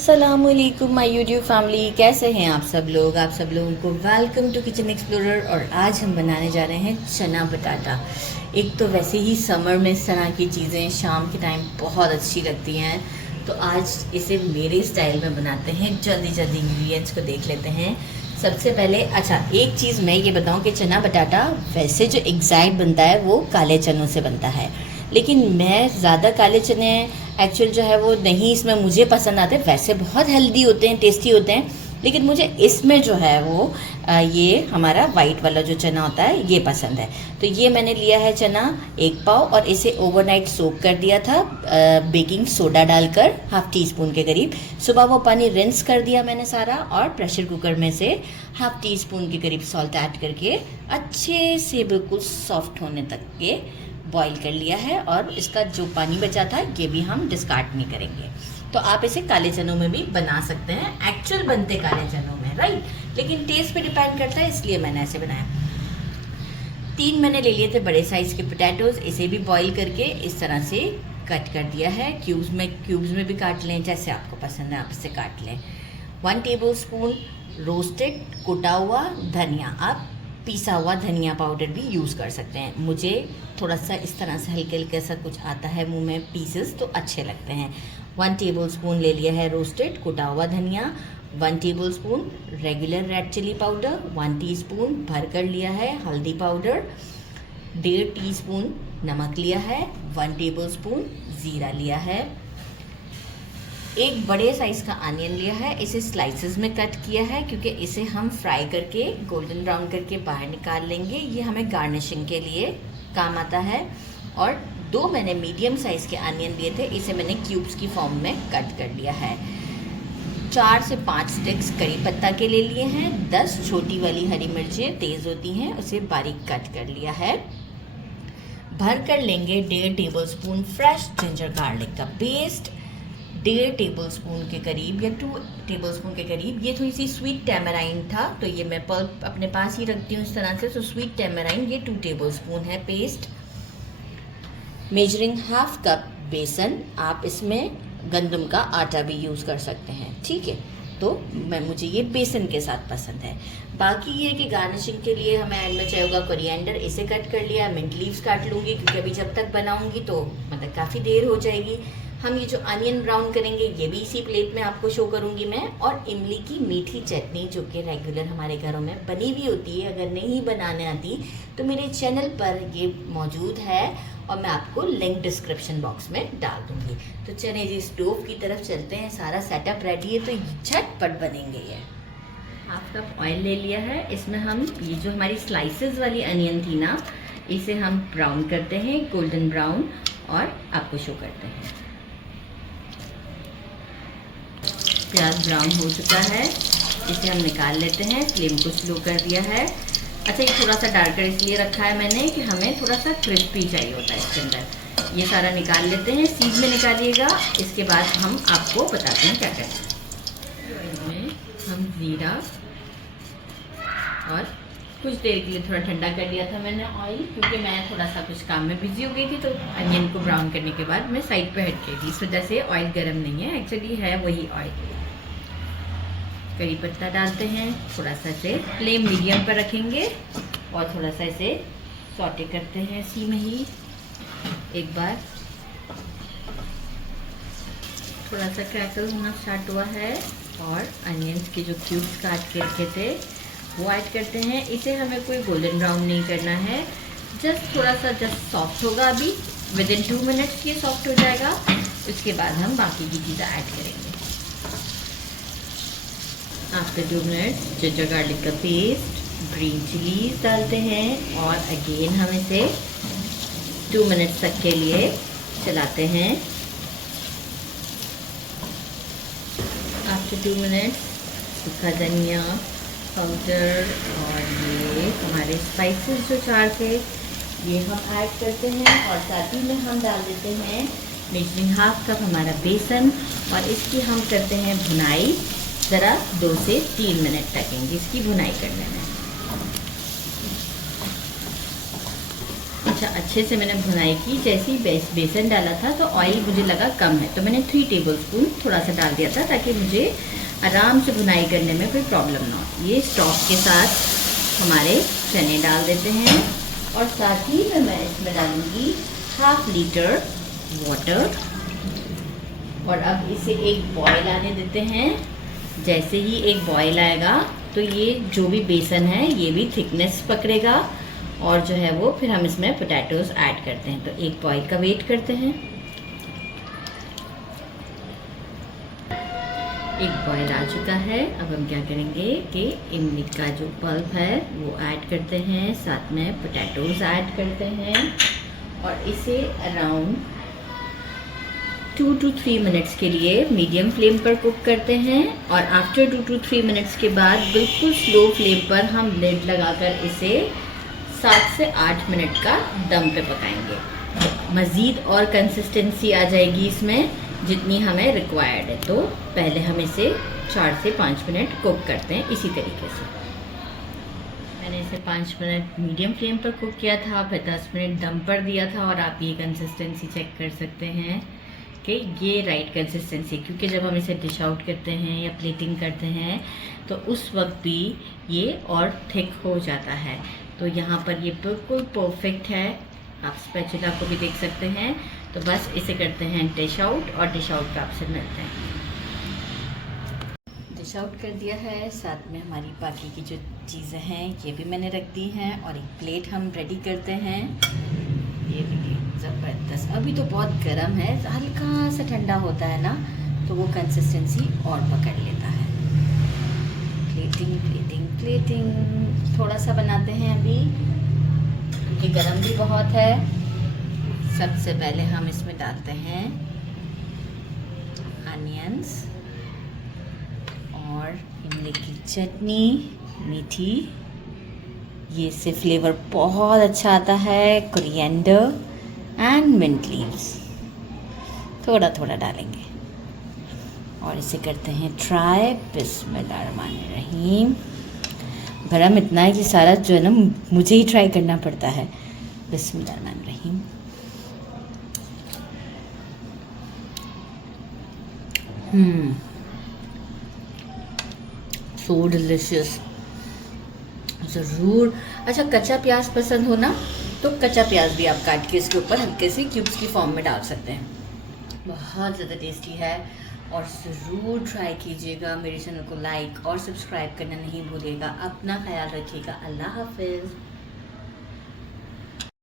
अस्सलामुअलैकुम my YouTube family, कैसे हैं आप सब लोग। आप सब लोगों को वेलकम टू किचन एक्सप्लोरर। और आज हम बनाने जा रहे हैं चना बटाटा। एक तो वैसे ही समर में इस तरह की चीज़ें शाम के टाइम बहुत अच्छी लगती हैं, तो आज इसे मेरे स्टाइल में बनाते हैं। जल्दी जल्दी इंग्रेडिएंट्स को देख लेते हैं। सबसे पहले एक चीज़ मैं ये बताऊं कि चना बटाटा वैसे जो एग्जैक्ट बनता है वो काले चनों से बनता है, लेकिन मैं ज़्यादा काले चने एक्चुअल जो है वो नहीं इसमें मुझे पसंद आते। वैसे बहुत हेल्दी होते हैं, टेस्टी होते हैं, लेकिन मुझे इसमें जो है वो ये हमारा वाइट वाला जो चना होता है ये पसंद है। तो ये मैंने लिया है चना 1 पाव, और इसे ओवरनाइट सोक कर दिया था बेकिंग सोडा डालकर ½ टी स्पून के करीब। सुबह वो पानी रिंस कर दिया मैंने सारा, और प्रेशर कुकर में से ½ टी स्पून के करीब सॉल्ट ऐड करके अच्छे से बिल्कुल सॉफ्ट होने तक के बॉईल कर लिया है। और इसका जो पानी बचा था ये भी हम डिस्कार्ड नहीं करेंगे। तो आप इसे काले चनों में भी बना सकते हैं, एक्चुअल बनते काले चनों में, राइट, लेकिन टेस्ट पे डिपेंड करता है, इसलिए मैंने ऐसे बनाया। 3 मैंने ले लिए थे बड़े साइज़ के पोटैटोज, इसे भी बॉईल करके इस तरह से कट कर दिया है। क्यूब्स में भी काट लें, जैसे आपको पसंद है आप इसे काट लें। 1 टेबल स्पून रोस्टेड कुटा हुआ धनिया, आप पिसा हुआ धनिया पाउडर भी यूज़ कर सकते हैं। मुझे थोड़ा सा इस तरह से हल्के हल्के सा कुछ आता है मुंह में पीसेस, तो अच्छे लगते हैं। 1 टेबल स्पून ले लिया है रोस्टेड कुटा हुआ धनिया। 1 tablespoon regular red chilli powder. 1 teaspoon भर कर लिया है हल्दी पाउडर। 1.5 टीस्पून नमक लिया है। 1 टेबल स्पून ज़ीरा लिया है। एक बड़े साइज़ का अनियन लिया है, इसे स्लाइसेस में कट किया है क्योंकि इसे हम फ्राई करके गोल्डन ब्राउन करके बाहर निकाल लेंगे। ये हमें गार्निशिंग के लिए काम आता है। और 2 मैंने मीडियम साइज़ के अनियन लिए थे, इसे मैंने क्यूब्स की फॉर्म में कट कर लिया है। 4 से 5 स्टिक्स करी पत्ता के ले लिए हैं। 10 छोटी वाली हरी मिर्चें तेज़ होती हैं, उसे बारीक कट कर लिया है। भर कर लेंगे 1.5 table spoon fresh ginger garlic का पेस्ट। 1.5 टेबल स्पून के करीब या 2 टेबल स्पून के करीब, ये थोड़ी सी स्वीट टैमराइन था तो ये मैं पल्प अपने पास ही रखती हूँ इस तरह से। तो स्वीट टैमराइन ये 2 टेबल स्पून है पेस्ट। मेजरिंग ½ कप बेसन, आप इसमें गंदम का आटा भी यूज़ कर सकते हैं, ठीक है। तो मुझे ये बेसन के साथ पसंद है। बाकी ये कि गार्निशिंग के लिए हमें ऐड में चाहिए होगा कोरिएंडर, इसे कट कर लिया। मिंट लीव्स काट लूँगी क्योंकि अभी जब तक बनाऊँगी तो मतलब काफ़ी देर हो जाएगी। हम ये जो अनियन ब्राउन करेंगे ये भी इसी प्लेट में आपको शो करूँगी मैं। और इमली की मीठी चटनी जो कि रेगुलर हमारे घरों में बनी हुई होती है, अगर नहीं बनाने आती तो मेरे चैनल पर ये मौजूद है और मैं आपको लिंक डिस्क्रिप्शन बॉक्स में डाल दूँगी। तो चलिए जी स्टोव की तरफ चलते हैं, सारा सेटअप रेडी है तो झटपट बनेंगे ये। ½ कप ऑयल ले लिया है, इसमें हम ये जो हमारी स्लाइसेस वाली अनियन थी ना, इसे हम ब्राउन करते हैं, गोल्डन ब्राउन, और आपको शो करते हैं। प्याज ब्राउन हो चुका है, इसे हम निकाल लेते हैं। फ्लेम को स्लो कर दिया है। अच्छा, ये थोड़ा सा डार्कर इसलिए रखा है मैंने कि हमें थोड़ा सा क्रिस्पी चाहिए होता है इसके अंदर। ये सारा निकाल लेते हैं, सीध में निकालिएगा, इसके बाद हम आपको बताते हैं क्या करना है। इसमें हम ज़ीरा, और कुछ देर के लिए थोड़ा ठंडा कर लिया था मैंने ऑयल, क्योंकि मैं थोड़ा सा कुछ काम में बिजी हो गई थी। तो अनियन को ब्राउन करने के बाद मैं साइड पे हट गई थी, इस वजह से ऑयल गर्म नहीं है, एक्चुअली है वही ऑयल। करी पत्ता डालते हैं, थोड़ा सा इसे फ्लेम मीडियम पर रखेंगे और थोड़ा सा इसे सॉटे करते हैं इसी में ही। एक बार थोड़ा सा क्रैकल होना स्टार्ट हुआ है और अनियंस के जो क्यूब्स काट के रखे थे वो ऐड करते हैं। इसे हमें कोई गोल्डन ब्राउन नहीं करना है, जस्ट थोड़ा सा सॉफ्ट होगा। अभी विदिन 2 मिनट्स ये सॉफ्ट हो जाएगा, उसके बाद हम बाकी की चीज़ें ऐड करेंगे। आफ्टर 2 मिनट्स जिंजर गार्लिक का पेस्ट, ग्रीन चिलीज डालते हैं और अगेन हम इसे 2 मिनट्स तक के लिए चलाते हैं। आफ्टर 2 मिनट्स सूखा धनिया पाउडर और ये हमारे स्पाइसेस जो 4 थे ये हम ऐड करते हैं, और साथ ही में हम डाल देते हैं मेजरिंग ½ कप हमारा बेसन, और इसकी हम करते हैं भुनाई। ज़रा 2 से 3 मिनट लगेंगे इसकी भुनाई करने में। अच्छा अच्छे से मैंने भुनाई की। जैसे ही बेसन डाला था तो ऑयल मुझे लगा कम है, तो मैंने 3 टेबलस्पून थोड़ा सा डाल दिया था, ताकि मुझे आराम से भुनाई करने में कोई प्रॉब्लम ना हो। ये स्टॉक के साथ हमारे चने डाल देते हैं, और साथ ही में मैं इसमें डालूँगी 1/2 लीटर वाटर। और अब इसे एक बॉयल आने देते हैं। जैसे ही एक बॉयल आएगा तो ये जो भी बेसन है ये भी थिकनेस पकड़ेगा, और जो है वो फिर हम इसमें पोटैटोज़ ऐड करते हैं। तो एक बॉयल का वेट करते हैं। एक बॉयल आ चुका है। अब हम क्या करेंगे कि इमली का जो पल्प है वो ऐड करते हैं, साथ में पोटैटोज़ ऐड करते हैं, और इसे अराउंड 2 to 3 मिनट्स के लिए मीडियम फ्लेम पर कुक करते हैं। और आफ्टर 2 to 3 मिनट्स के बाद बिल्कुल स्लो फ्लेम पर हम लिड लगाकर इसे 7 से 8 मिनट का दम पे पकाएंगे। मज़ीद और कंसिस्टेंसी आ जाएगी इसमें जितनी हमें रिक्वायर्ड है। तो पहले हम इसे 4 से 5 मिनट कुक करते हैं इसी तरीके से। मैंने इसे 5 मिनट मीडियम फ्लेम पर कुक किया था, फिर 10 मिनट दम पर दिया था, और आप ये कंसिस्टेंसी चेक कर सकते हैं कि ये राइट कंसिस्टेंसी। क्योंकि जब हम इसे डिश आउट करते हैं या प्लेटिंग करते हैं तो उस वक्त भी ये और थिक हो जाता है। तो यहाँ पर ये बिल्कुल परफेक्ट है। आप स्पैचुला को भी देख सकते हैं। तो बस इसे करते हैं डिश आउट, और डिश आउट पे आपसे मिलते हैं। डिश आउट कर दिया है। साथ में हमारी बाकी की जो चीज़ें हैं ये भी मैंने रख दी हैं, और एक प्लेट हम रेडी करते हैं। ये देखिए ज़बरदस्त। अभी तो बहुत गर्म है, हल्का सा ठंडा होता है ना तो वो कंसिस्टेंसी और पकड़ लेता है। प्लेटिंग प्लेटिंग प्लेटिंग थोड़ा सा बनाते हैं अभी, क्योंकि गर्म भी बहुत है। सबसे पहले हम इसमें डालते हैं अनियंस और इमली की चटनी मीठी, ये इससे फ्लेवर बहुत अच्छा आता है। कोरिएंडर एंड मिंट लीव्स थोड़ा थोड़ा डालेंगे, और इसे करते हैं ट्राई। बिस्मिल्लाहिर्रहमानिर्रहीम। गरम इतना है कि सारा जो है ना मुझे ही ट्राई करना पड़ता है। बिस्मिल्लाहिर्रहमानिर्रहीम। So delicious. ज़रूर। अच्छा, कच्चा प्याज पसंद हो ना तो कच्चा प्याज भी आप काट के इसके ऊपर हल्के से क्यूब्स की फॉर्म में डाल सकते हैं। बहुत ज़्यादा टेस्टी है, और ज़रूर ट्राई कीजिएगा। मेरे चैनल को लाइक और सब्सक्राइब करना नहीं भूलिएगा। अपना ख्याल रखिएगा। अल्लाह हाफिज़।